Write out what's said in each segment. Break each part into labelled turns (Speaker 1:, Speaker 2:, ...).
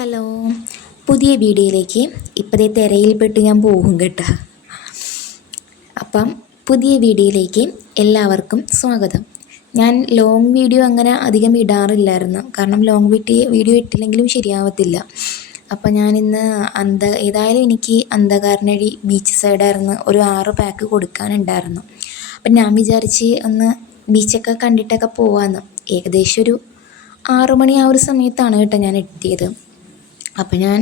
Speaker 1: Hello. പുതിയ വീഡിയോയിലേക്ക് ഇപ്പോഴത്തെ തിരയിൽപ്പെട്ട് ഞാൻ പോകും കേട്ടോ. അപ്പം പുതിയ വീഡിയോയിലേക്ക് എല്ലാവർക്കും സ്വാഗതം. ഞാൻ ലോങ് വീഡിയോ അങ്ങനെ അധികം ഇടാറില്ലായിരുന്നു. കാരണം ലോങ് വീഡിയോ വീഡിയോ ഇട്ടില്ലെങ്കിലും ശരിയാവത്തില്ല. അപ്പം ഞാനിന്ന് അന്ത ഏതായാലും എനിക്ക് അന്ധകാരനഴി ബീച്ച് സൈഡായിരുന്നു ഒരു ആറ് പാക്ക് കൊടുക്കാനുണ്ടായിരുന്നു. അപ്പം ഞാൻ വിചാരിച്ച് ഒന്ന് ബീച്ചൊക്കെ കണ്ടിട്ടൊക്കെ പോവാമെന്ന് ഏകദേശം ഒരു ആറു മണി ആ ഒരു സമയത്താണ് കേട്ടോ ഞാൻ എത്തിയത്. അപ്പം ഞാൻ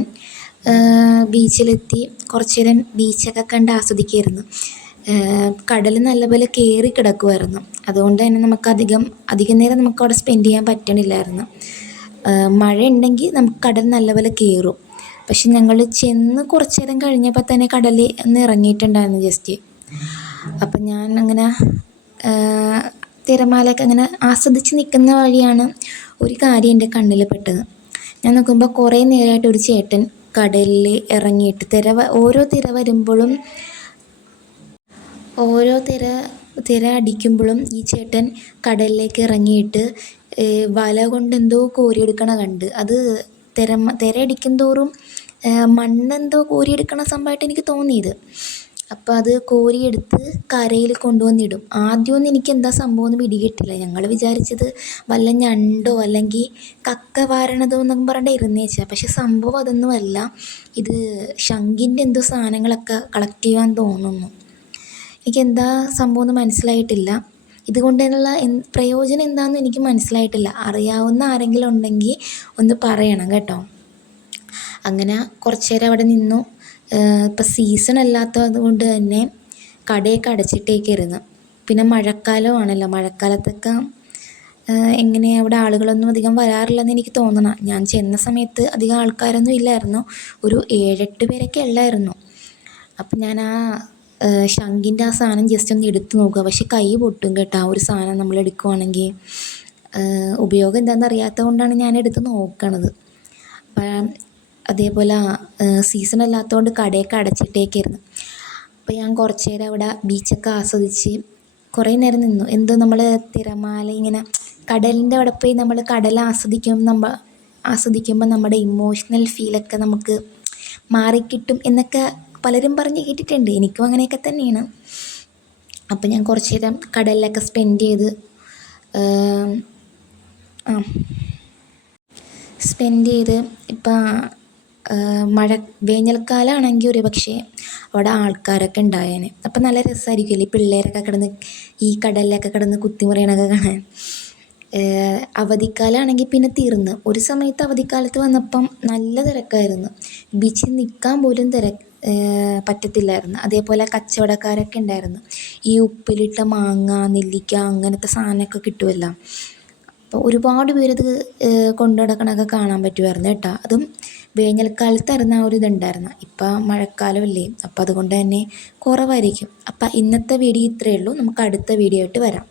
Speaker 1: ബീച്ചിലെത്തി. കുറച്ച് നേരം ബീച്ചൊക്കെ കണ്ട് ആസ്വദിക്കുകയായിരുന്നു കടൽ നല്ലപോലെ കയറി കിടക്കുമായിരുന്നു അതുകൊണ്ട് തന്നെ നമുക്കധികം അധികം നേരം നമുക്ക് അവിടെ സ്പെൻഡ് ചെയ്യാൻ പറ്റണില്ലായിരുന്നു. മഴ ഉണ്ടെങ്കിൽ നമുക്ക് കടൽ നല്ലപോലെ കയറും പക്ഷെ ഞങ്ങൾ ചെന്ന് കുറച്ച് നേരം കഴിഞ്ഞപ്പോൾ തന്നെ കടലിൽ ഒന്ന് ഇറങ്ങിയിട്ടുണ്ടായിരുന്നു ജസ്റ്റ്. അപ്പം ഞാൻ അങ്ങനെ തിരമാലയൊക്കെ അങ്ങനെ ആസ്വദിച്ച് നിൽക്കുന്ന വഴിയാണ് ഒരു കാര്യം എന്റെ കണ്ണിൽ പെട്ടത്. ഞാൻ നോക്കുമ്പോൾ കുറേ നേരമായിട്ട് ഒരു ചേട്ടൻ കടലിൽ ഇറങ്ങിയിട്ട് തിര ഓരോ തിര വരുമ്പോഴും ഓരോ തിര തിര അടിക്കുമ്പോഴും ഈ ചേട്ടൻ കടലിലേക്ക് ഇറങ്ങിയിട്ട് വല കൊണ്ട് എന്തോ കോരിയെടുക്കണ കണ്ട്. അത് തിര തിര അടിക്കും തോറും മണ്ണെന്തോ കോരിയെടുക്കണ സംഭവമായിട്ട് എനിക്ക് തോന്നിയത്. അപ്പോൾ അത് കോരിയെടുത്ത് കരയിൽ കൊണ്ടുവന്നിടും. ആദ്യമൊന്നും എനിക്ക് എന്താ സംഭവം എന്ന് പിടികിട്ടില്ല. ഞങ്ങൾ വിചാരിച്ചത് വല്ല ഞണ്ടോ അല്ലെങ്കിൽ കക്ക വാരണതോ എന്നൊക്കെ പറഞ്ഞിട്ട് ഇരുന്നേച്ചാ. പക്ഷെ സംഭവം അതൊന്നുമല്ല. ഇത് ശംഖിന്റെ എന്തോ സാധനങ്ങളൊക്കെ കളക്ട് ചെയ്യാൻ തോന്നുന്നു. എനിക്കെന്താ സംഭവം എന്ന് മനസ്സിലായിട്ടില്ല. ഇതുകൊണ്ടുള്ള പ്രയോജനം എന്താണെന്ന് എനിക്ക് മനസ്സിലായിട്ടില്ല. അറിയാവുന്ന ആരെങ്കിലും ഉണ്ടെങ്കിൽ ഒന്ന് പറയണം കേട്ടോ. അങ്ങനെ കുറച്ച് നേരം അവിടെ നിന്നു. ഇപ്പം സീസൺ അല്ലാത്തത് കൊണ്ട് തന്നെ കടയൊക്കെ അടച്ചിട്ടേക്കായിരുന്നു. പിന്നെ മഴക്കാലമാണല്ലോ. മഴക്കാലത്തൊക്കെ എങ്ങനെ അവിടെ ആളുകളൊന്നും അധികം വരാറില്ലെന്ന് എനിക്ക് തോന്നണം. ഞാൻ ചെന്ന സമയത്ത് അധികം ആൾക്കാരൊന്നും ഇല്ലായിരുന്നു. ഒരു ഏഴെട്ട് പേരൊക്കെ ഉള്ളായിരുന്നു. അപ്പം ഞാൻ ആ ശംഖിന്റെ ആ സാധനം ജസ്റ്റ് ഒന്ന് എടുത്ത് നോക്കുക. പക്ഷെ കൈ പൊട്ടും കേട്ടോ. ആ ഒരു സാധനം നമ്മൾ എടുക്കുവാണെങ്കിൽ ഉപയോഗം എന്താണെന്ന് അറിയാത്തത് കൊണ്ടാണ് ഞാൻ എടുത്ത് നോക്കണത്. അതേപോലെ സീസൺ അല്ലാത്തതുകൊണ്ട് കടയൊക്കെ അടച്ചിട്ടേക്കായിരുന്നു. അപ്പോൾ ഞാൻ കുറച്ച് നേരം അവിടെ ബീച്ചൊക്കെ ആസ്വദിച്ച് കുറേ നേരം നിന്നു. എന്തോ നമ്മൾ തിരമാല ഇങ്ങനെ കടലിന്റെ അവിടെ പോയി നമ്മൾ കടൽ ആസ്വദിക്കും നമ്മൾ ആസ്വദിക്കുമ്പോൾ നമ്മുടെ ഇമോഷണൽ ഫീലൊക്കെ നമുക്ക് മാറിക്കിട്ടും എന്നൊക്കെ പലരും പറഞ്ഞ് കേട്ടിട്ടുണ്ട്. എനിക്കും അങ്ങനെയൊക്കെ തന്നെയാണ്. അപ്പോൾ ഞാൻ കുറച്ച് നേരം കടലിലൊക്കെ സ്പെൻഡ് ചെയ്ത് ആ സ്പെൻഡ് ചെയ്ത് ഇപ്പം മഴ വേനൽക്കാലമാണെങ്കിൽ ഒരു പക്ഷേ അവിടെ ആൾക്കാരൊക്കെ ഉണ്ടായേനെ അപ്പം നല്ല രസമായിരിക്കുമല്ലേ ഈ പിള്ളേരൊക്കെ കിടന്ന് ഈ കടലിലൊക്കെ കിടന്ന് കുത്തിമുറിയണൊക്കെ കാണാൻ. അവധിക്കാലമാണെങ്കിൽ പിന്നെ തീർന്ന്. ഒരു സമയത്ത് അവധിക്കാലത്ത് വന്നപ്പം നല്ല തിരക്കായിരുന്നു. ബീച്ചിൽ നിൽക്കാൻ പോലും തിര പറ്റത്തില്ലായിരുന്നു. അതേപോലെ കച്ചവടക്കാരൊക്കെ ഉണ്ടായിരുന്നു ഈ ഉപ്പിലിട്ട മാങ്ങ നെല്ലിക്ക അങ്ങനത്തെ സാധനമൊക്കെ കിട്ടുമല്ലോ അപ്പോൾ ഒരുപാട് പേരത് കൊണ്ടു നടക്കണതൊക്കെ കാണാൻ പറ്റുമായിരുന്നു കേട്ടോ. അതും വേനൽക്കാലത്തായിരുന്നു ആ ഒരു ഇതുണ്ടായിരുന്നു. ഇപ്പം മഴക്കാലമല്ലേ അപ്പം അതുകൊണ്ട് തന്നെ കുറവായിരിക്കും. അപ്പം ഇന്നത്തെ വീഡിയോ ഇത്രയേ ഉള്ളൂ. നമുക്ക് അടുത്ത വീഡിയോ ആയിട്ട് വരാം.